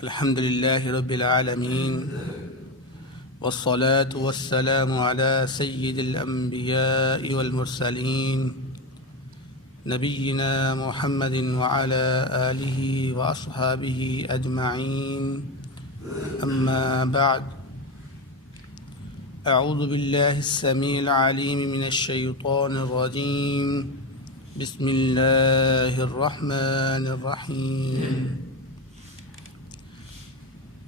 الحمد لله رب العالمين والصلاة والسلام على سيد الأنبياء والمرسلين نبينا محمد وعلى آله وأصحابه أجمعين أما بعد أعوذ بالله السميع العليم من الشيطان الرجيم بسم الله الرحمن الرحيم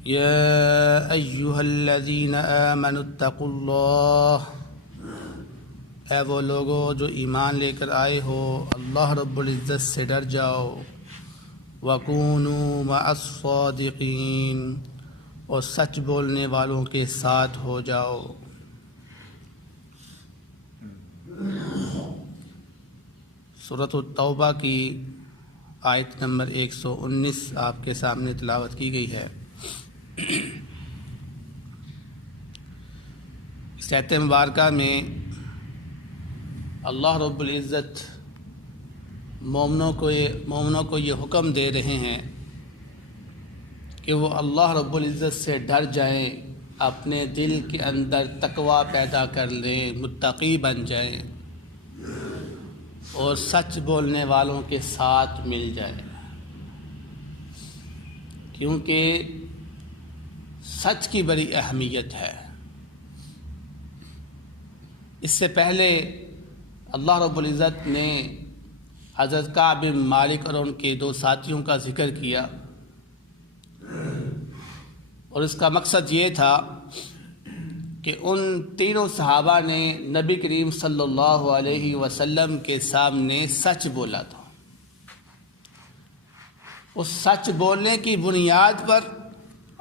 يا أيها الذين آمنوا اتقوا الله اے وہ لوگو جو ایمان لے کر آئے ہو اللہ رب العزت سے ڈر جاؤ وَكُونُوا مَعَ الصَّادِقِينَ اور سچ بولنے والوں کے ساتھ ہو جاؤ۔ سورۃ التوبہ کی آیت نمبر 119 آپ کے سامنے تلاوت کی گئی ہے۔ اس آیت مبارکہ میں اللہ رب العزت مومنوں کو یہ حکم دے رہے ہیں کہ وہ اللہ رب العزت سے ڈر جائیں، اپنے دل کے اندر تقوی پیدا کر لیں، متقی بن جائیں اور سچ بولنے والوں کے ساتھ مل جائیں، کیونکہ سچ کی بڑی اہمیت ہے۔ اس سے پہلے اللہ رب العزت نے حضرت کعب بن مالک اور ان کے دو ساتھیوں کا ذکر کیا، اور اس کا مقصد یہ تھا کہ ان تینوں صحابہ نے نبی کریم صلی اللہ علیہ وسلم کے سامنے سچ بولا تھا۔ اس سچ بولنے کی بنیاد پر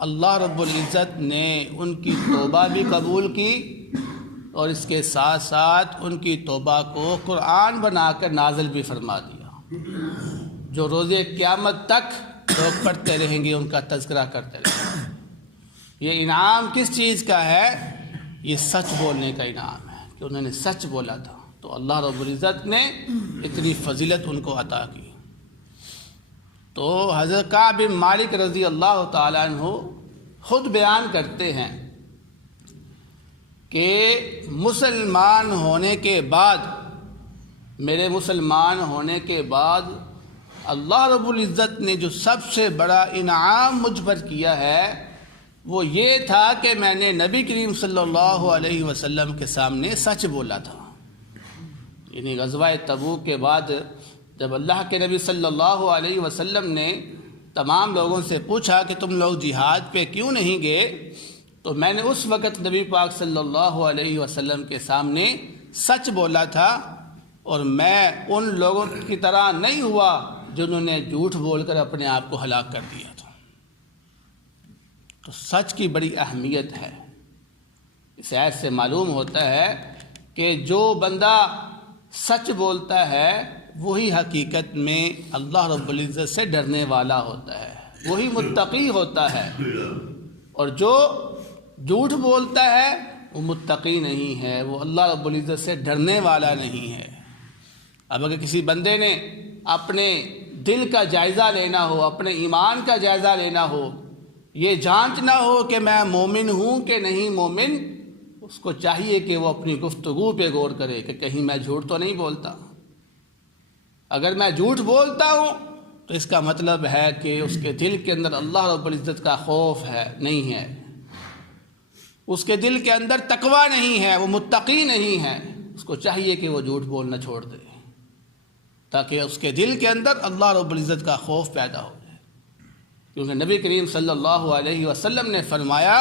اللہ رب العزت نے ان کی توبہ بھی قبول کی اور اس کے ساتھ ساتھ ان کی توبہ کو قرآن بنا کر نازل بھی فرما دیا، جو روز قیامت تک لوگ پڑھتے رہیں گے، ان کا تذکرہ کرتے رہیں گے۔ یہ انعام کس چیز کا ہے؟ یہ سچ بولنے کا انعام ہے کہ انہوں نے سچ بولا تھا، تو اللہ رب العزت نے اتنی فضیلت ان کو عطا کی۔ تو حضرت کعب بن مالک رضی اللہ تعالیٰ عنہ خود بیان کرتے ہیں کہ مسلمان ہونے کے بعد، میرے مسلمان ہونے کے بعد اللہ رب العزت نے جو سب سے بڑا انعام مجھ پر کیا ہے وہ یہ تھا کہ میں نے نبی کریم صلی اللہ علیہ وسلم کے سامنے سچ بولا تھا۔ یعنی غزوہ تبوک کے بعد جب اللہ کے نبی صلی اللہ علیہ وسلم نے تمام لوگوں سے پوچھا کہ تم لوگ جہاد پہ کیوں نہیں گئے، تو میں نے اس وقت نبی پاک صلی اللہ علیہ وسلم کے سامنے سچ بولا تھا، اور میں ان لوگوں کی طرح نہیں ہوا جنہوں نے جھوٹ بول کر اپنے آپ کو ہلاک کر دیا تھا۔ تو سچ کی بڑی اہمیت ہے۔ اس آیت سے معلوم ہوتا ہے کہ جو بندہ سچ بولتا ہے وہی حقیقت میں اللہ رب العزت سے ڈرنے والا ہوتا ہے، وہی متقی ہوتا ہے، اور جو جھوٹ بولتا ہے وہ متقی نہیں ہے، وہ اللہ رب العزت سے ڈرنے والا نہیں ہے۔ اب اگر کسی بندے نے اپنے دل کا جائزہ لینا ہو، اپنے ایمان کا جائزہ لینا ہو، یہ جانچنا ہو کہ میں مومن ہوں کہ نہیں مومن، اس کو چاہیے کہ وہ اپنی گفتگو پہ غور کرے کہ کہیں میں جھوٹ تو نہیں بولتا۔ اگر میں جھوٹ بولتا ہوں تو اس کا مطلب ہے کہ اس کے دل کے اندر اللہ رب العزت کا خوف نہیں ہے، اس کے دل کے اندر تقوی نہیں ہے، وہ متقی نہیں ہے۔ اس کو چاہیے کہ وہ جھوٹ بولنا چھوڑ دے تاکہ اس کے دل کے اندر اللہ رب العزت کا خوف پیدا ہو جائے، کیونکہ نبی کریم صلی اللہ علیہ وسلم نے فرمایا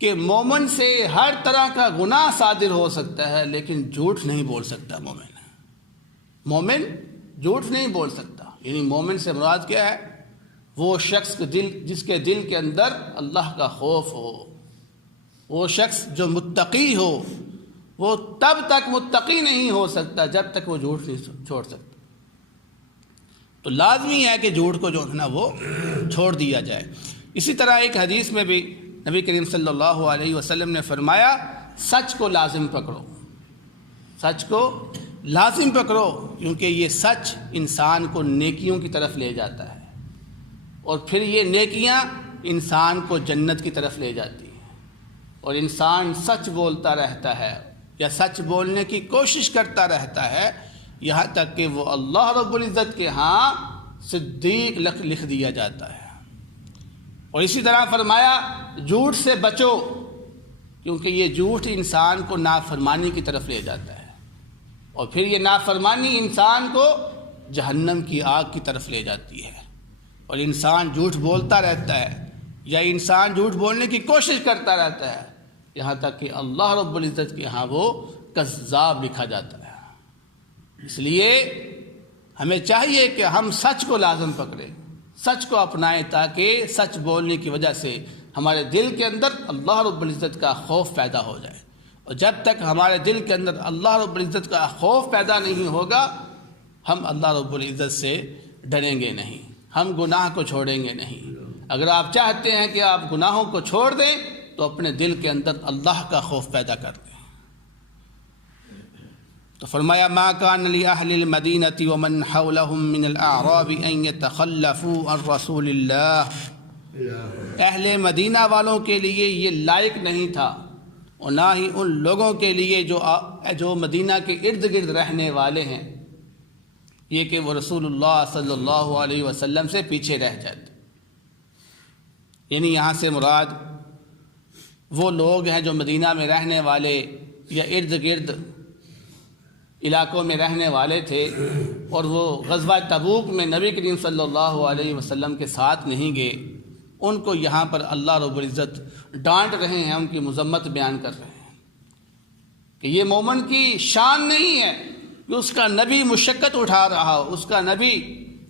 کہ مومن سے ہر طرح کا گناہ صادر ہو سکتا ہے لیکن جھوٹ نہیں بول سکتا مومن جھوٹ نہیں بول سکتا۔ یعنی مومن سے مراد کیا ہے؟ وہ شخص جس کے دل کے اندر اللہ کا خوف ہو، وہ شخص جو متقی ہو، وہ تب تک متقی نہیں ہو سکتا جب تک وہ جھوٹ نہیں چھوڑ سکتا۔ تو لازمی ہے کہ جھوٹ کو جو ہے نا وہ چھوڑ دیا جائے۔ اسی طرح ایک حدیث میں بھی نبی کریم صلی اللہ علیہ وسلم نے فرمایا سچ کو لازم پکڑو، سچ کو لازم پکڑو، کیونکہ یہ سچ انسان کو نیکیوں کی طرف لے جاتا ہے۔ اور پھر یہ نیکیاں انسان کو جنت کی طرف لے جاتی ہیں، اور انسان سچ بولتا رہتا ہے یا سچ بولنے کی کوشش کرتا رہتا ہے یہاں تک کہ وہ اللہ رب العزت کے ہاں صدیق لکھ دیا جاتا ہے۔ اور اسی طرح فرمایا جھوٹ سے بچو، کیونکہ یہ جھوٹ انسان کو نافرمانی کی طرف لے جاتا ہے، اور پھر یہ نافرمانی انسان کو جہنم کی آگ کی طرف لے جاتی ہے۔ اور انسان جھوٹ بولتا رہتا ہے یا انسان جھوٹ بولنے کی کوشش کرتا رہتا ہے یہاں تک کہ اللہ رب العزت کے ہاں وہ کذاب لکھا جاتا ہے۔ اس لیے ہمیں چاہیے کہ ہم سچ کو لازم پکڑیں، سچ کو اپنائیں، تاکہ سچ بولنے کی وجہ سے ہمارے دل کے اندر اللہ رب العزت کا خوف پیدا ہو جائے۔ اور جب تک ہمارے دل کے اندر اللہ رب العزت کا خوف پیدا نہیں ہوگا ہم اللہ رب العزت سے ڈریں گے نہیں، ہم گناہ کو چھوڑیں گے نہیں۔ اگر آپ چاہتے ہیں کہ آپ گناہوں کو چھوڑ دیں تو اپنے دل کے اندر اللہ کا خوف پیدا کر دیں۔ تو فرمایا ما کان لأہل المدینۃ ومن حولهم من الاعراب ان یتخلفوا عن رسول اللہ، اہل مدینہ والوں کے لیے یہ لائق نہیں تھا اور نہ ہی ان لوگوں کے لیے جو مدینہ کے ارد گرد رہنے والے ہیں، یہ کہ وہ رسول اللہ صلی اللہ علیہ وسلم سے پیچھے رہ جاتے۔ یعنی یہاں سے مراد وہ لوگ ہیں جو مدینہ میں رہنے والے یا ارد گرد علاقوں میں رہنے والے تھے اور وہ غزوہ تبوک میں نبی کریم صلی اللہ علیہ وسلم کے ساتھ نہیں گئے، ان کو یہاں پر اللہ رب العزت ڈانٹ رہے ہیں، ان کی مذمت بیان کر رہے ہیں کہ یہ مومن کی شان نہیں ہے کہ اس کا نبی مشقت اٹھا رہا ہو، اس کا نبی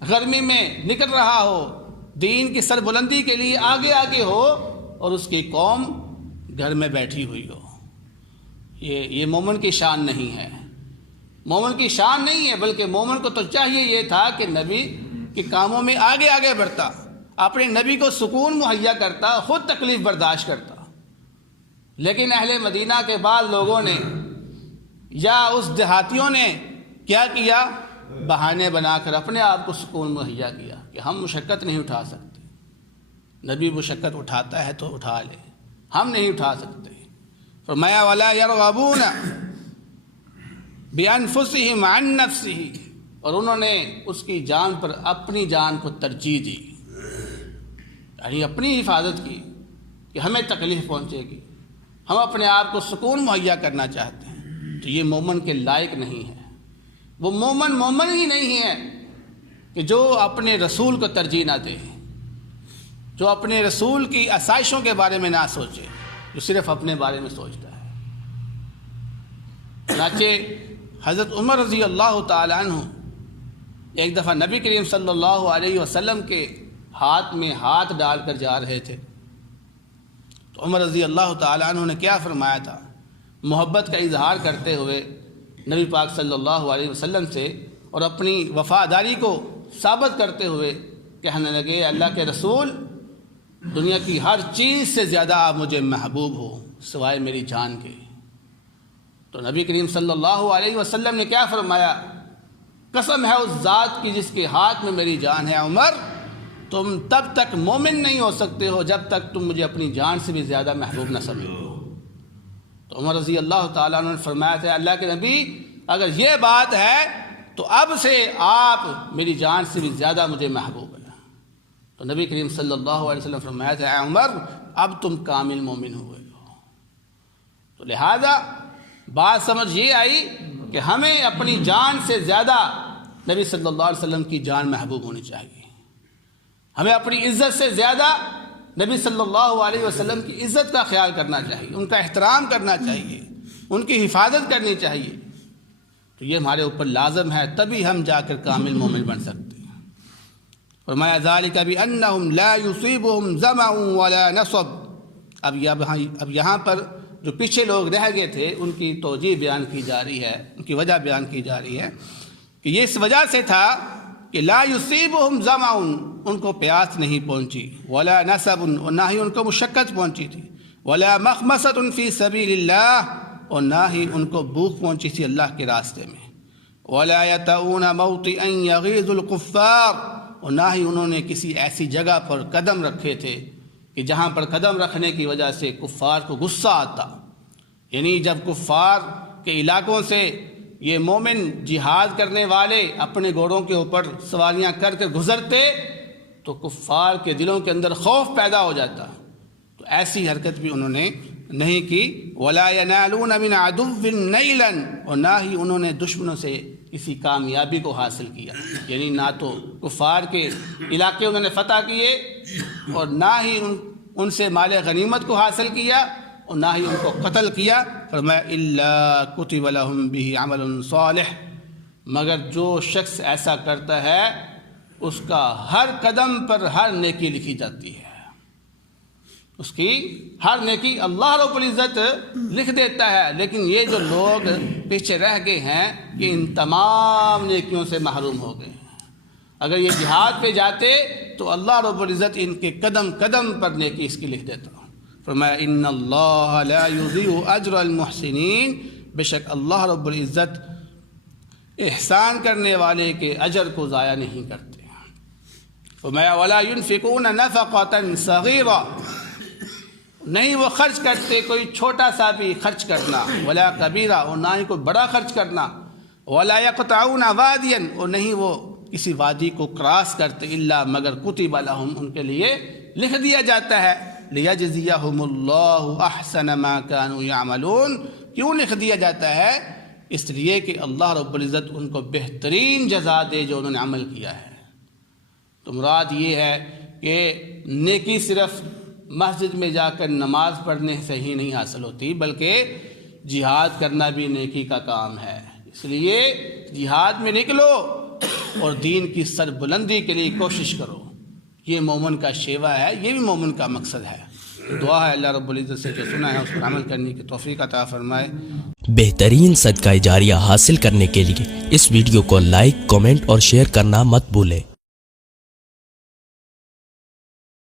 گرمی میں نکل رہا ہو، دین کی سربلندی کے لیے آگے آگے ہو، اور اس کی قوم گھر میں بیٹھی ہوئی ہو۔ یہ مومن کی شان نہیں ہے، مومن کی شان نہیں ہے، بلکہ مومن کو تو چاہیے یہ تھا کہ نبی کے کاموں میں آگے آگے بڑھتا، اپنے نبی کو سکون مہیا کرتا، خود تکلیف برداشت کرتا۔ لیکن اہل مدینہ کے بعض لوگوں نے یا اس دیہاتیوں نے کیا کیا، بہانے بنا کر اپنے آپ کو سکون مہیا کیا کہ ہم مشقت نہیں اٹھا سکتے، نبی مشقت اٹھاتا ہے تو اٹھا لے، ہم نہیں اٹھا سکتے۔ فرمایا وَلَا يَرْغَبُونَ بِأَنفُسِهِمْ عَنْ نَفْسِهِ، اور انہوں نے اس کی جان پر اپنی جان کو ترجیح دی، یعنی اپنی حفاظت کی کہ ہمیں تکلیف پہنچے گی، ہم اپنے آپ کو سکون مہیا کرنا چاہتے ہیں۔ تو یہ مومن کے لائق نہیں ہے، وہ مومن ہی نہیں ہے کہ جو اپنے رسول کو ترجیح نہ دے، جو اپنے رسول کی آسائشوں کے بارے میں نہ سوچے، جو صرف اپنے بارے میں سوچتا ہے۔ چنانچہ حضرت عمر رضی اللہ تعالی عنہ ایک دفعہ نبی کریم صلی اللہ علیہ وسلم کے ہاتھ میں ہاتھ ڈال کر جا رہے تھے، تو عمر رضی اللہ تعالی عنہ نے کیا فرمایا تھا، محبت کا اظہار کرتے ہوئے نبی پاک صلی اللہ علیہ وسلم سے اور اپنی وفاداری کو ثابت کرتے ہوئے کہنے لگے، اللہ کے رسول، دنیا کی ہر چیز سے زیادہ آپ مجھے محبوب ہو سوائے میری جان کے۔ تو نبی کریم صلی اللہ علیہ وسلم نے کیا فرمایا، قسم ہے اس ذات کی جس کے ہاتھ میں میری جان ہے، عمر تم تب تک مومن نہیں ہو سکتے ہو جب تک تم مجھے اپنی جان سے بھی زیادہ محبوب نہ سمجھو۔ تو عمر رضی اللہ تعالیٰ عنہ نے فرمایا تھا، اللہ کے نبی اگر یہ بات ہے تو اب سے آپ میری جان سے بھی زیادہ مجھے محبوب ہیں۔ تو نبی کریم صلی اللہ علیہ وسلم فرمایا تھا، اے عمر اب تم کامل مومن ہوئے ہو۔ تو لہذا بات سمجھ یہ آئی کہ ہمیں اپنی جان سے زیادہ نبی صلی اللہ علیہ وسلم کی جان محبوب ہونی چاہیے، ہمیں اپنی عزت سے زیادہ نبی صلی اللہ علیہ وسلم کی عزت کا خیال کرنا چاہیے، ان کا احترام کرنا چاہیے، ان کی حفاظت کرنی چاہیے۔ تو یہ ہمارے اوپر لازم ہے، تبھی ہم جا کر کامل مومن بن سکتے ہیں۔ فرمایا ذالک بأنہم لا یصیبہم ظمأ ولا نصب۔ اب یہاں پر جو پیچھے لوگ رہ گئے تھے ان کی توجیہ بیان کی جا رہی ہے، ان کی وجہ بیان کی جا رہی ہے کہ یہ اس وجہ سے تھا کہ لا یصیبہم ظمأ، ان کو پیاس نہیں پہنچی، ولا نصب، اور نہ ہی ان کو مشقت پہنچی تھی، ولا مخمصۃ فی سبیل اللہ، اور نہ ہی ان کو بھوک پہنچی تھی اللہ کے راستے میں، ولا یطؤون موطئا یغیظ الکفار، اور نہ ہی انہوں نے کسی ایسی جگہ پر قدم رکھے تھے کہ جہاں پر قدم رکھنے کی وجہ سے کفار کو غصہ آتا. یعنی جب کفار کے علاقوں سے یہ مومن جہاد کرنے والے اپنے گھوڑوں کے اوپر سواریاں کر کے گزرتے تو کفار کے دلوں کے اندر خوف پیدا ہو جاتا. تو ایسی حرکت بھی انہوں نے نہیں کی. وَلَا يَنَالُونَ مِنْ عَدُوٍّ نَيْلًا، اور نہ ہی انہوں نے دشمنوں سے کسی کامیابی کو حاصل کیا. یعنی نہ تو کفار کے علاقے انہوں نے فتح کیے اور نہ ہی ان سے مال غنیمت کو حاصل کیا اور نہ ہی ان کو قتل کیا. فرمایا إِلَّا كُتِبَ لَهُمْ بِهِ عَمَلٌ صَالِحٌ، مگر جو شخص ایسا کرتا ہے اس کا ہر قدم پر ہر نیکی لکھی جاتی ہے. اس کی ہر نیکی اللہ رب العزت لکھ دیتا ہے. لیکن یہ جو لوگ پیچھے رہ گئے ہیں یہ ان تمام نیکیوں سے محروم ہو گئے ہیں. اگر یہ جہاد پہ جاتے تو اللہ رب العزت ان کے قدم قدم پر نیکی اس کی لکھ دیتا. فرمایا ان اللہ لا یضیع اجر المحسنین، بے شک اللہ رب العزت احسان کرنے والے کے اجر کو ضائع نہیں کرتے. فرمایا ولا ينفقون نفقة صغیرة، نہیں وہ خرچ کرتے کوئی چھوٹا سا بھی خرچ کرنا، ولا کبیرہ، اور نہ ہی کوئی بڑا خرچ کرنا، ولا يقطعون وادیا، اور نہیں وہ کسی وادی کو کراس کرتے، الا مگر کتب لهم، ان کے لیے لکھ دیا جاتا ہے، لیجزیہم اللہ احسن ما كانوا يعملون. کیوں لکھ دیا جاتا ہے؟ اس لیے کہ اللہ رب العزت ان کو بہترین جزا دے جو انہوں نے عمل کیا ہے. تو مراد یہ ہے کہ نیکی صرف مسجد میں جا کر نماز پڑھنے سے ہی نہیں حاصل ہوتی، بلکہ جہاد کرنا بھی نیکی کا کام ہے. اس لیے جہاد میں نکلو اور دین کی سربلندی کے لیے کوشش کرو. یہ مومن کا شیوا ہے، یہ بھی مومن کا مقصد ہے. دعا ہے اللہ رب العزت سے جو سنا ہے اس پر عمل کرنے کی توفیق عطا فرمائے. بہترین صدقہ جاریہ حاصل کرنے کے لیے اس ویڈیو کو لائک، کمنٹ اور شیئر کرنا مت بھولیں.